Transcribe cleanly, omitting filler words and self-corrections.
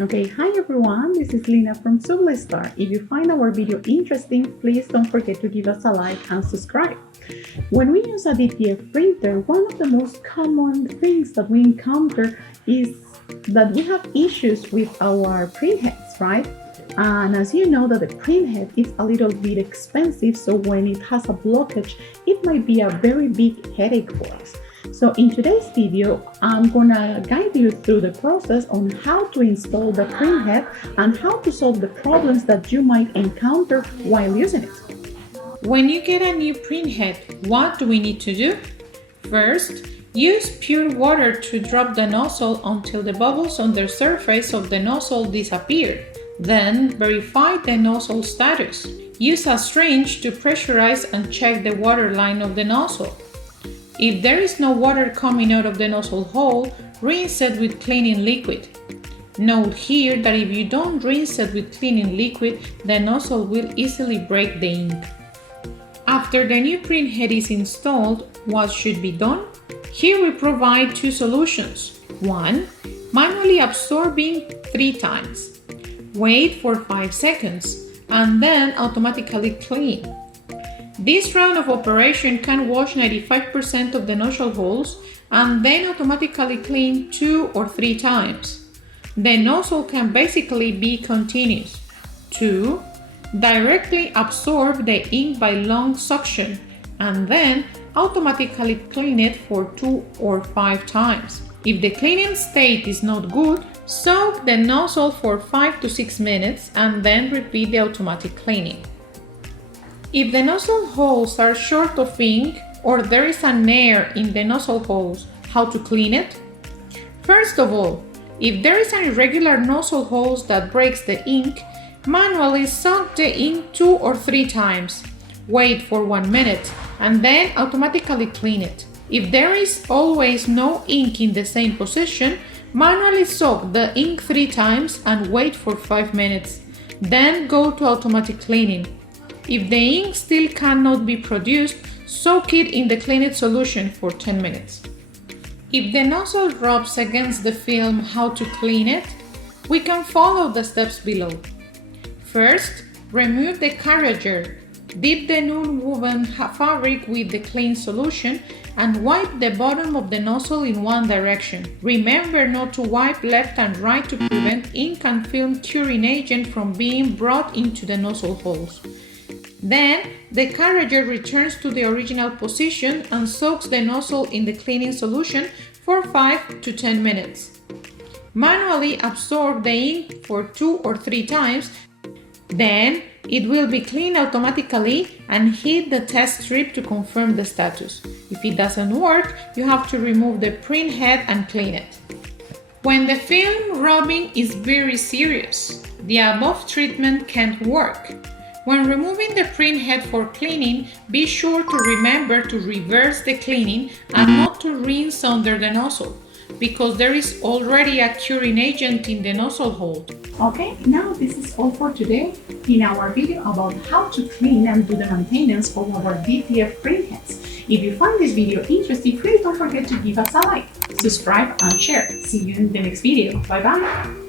Okay, hi everyone, this is Lina from Sublistar. If you find our video interesting, please don't forget to give us a like and subscribe. When we use a DTF printer, one of the most common things that we encounter is that we have issues with our printheads, right? And as you know that the printhead is a little bit expensive, so when it has a blockage, it might be a very big headache for us. So in today's video, I'm gonna guide you through the process on how to install the printhead and how to solve the problems that you might encounter while using it. When you get a new printhead, what do we need to do? First, use pure water to drop the nozzle until the bubbles on the surface of the nozzle disappear. Then verify the nozzle status. Use a syringe to pressurize and check the water line of the nozzle. If there is no water coming out of the nozzle hole, rinse it with cleaning liquid. Note here that if you don't rinse it with cleaning liquid, the nozzle will easily break the ink. After the new printhead is installed, what should be done? Here we provide two solutions. 1. Manually absorbing 3 times. Wait for 5 seconds and then automatically clean. This round of operation can wash 95% of the nozzle holes and then automatically clean 2 or 3 times. The nozzle can basically be continuous. 2. Directly absorb the ink by long suction and then automatically clean it for 2 or 5 times. If the cleaning state is not good, soak the nozzle for 5 to 6 minutes and then repeat the automatic cleaning. If the nozzle holes are short of ink or there is an air in the nozzle holes, how to clean it? First of all, if there is an irregular nozzle holes that breaks the ink, manually soak the ink 2 or 3 times. Wait for 1 minute and then automatically clean it. If there is always no ink in the same position, manually soak the ink 3 times and wait for 5 minutes. Then go to automatic cleaning. If the ink still cannot be produced, soak it in the cleaning solution for 10 minutes. If the nozzle rubs against the film, how to clean it? We can follow the steps below. First, remove the carriager. Dip the non-woven fabric with the clean solution and wipe the bottom of the nozzle in one direction. Remember not to wipe left and right to prevent ink and film curing agent from being brought into the nozzle holes. Then, the carriager returns to the original position and soaks the nozzle in the cleaning solution for 5 to 10 minutes. Manually absorb the ink for 2 or 3 times. Then, it will be cleaned automatically and hit the test strip to confirm the status. If it doesn't work, you have to remove the printhead and clean it. When the film rubbing is very serious, the above treatment can't work. When removing the printhead for cleaning, be sure to remember to reverse the cleaning and not to rinse under the nozzle, because there is already a curing agent in the nozzle hole. Okay, now this is all for today in our video about how to clean and do the maintenance of our DTF printheads. If you find this video interesting, please don't forget to give us a like, subscribe and share. See you in the next video. Bye bye!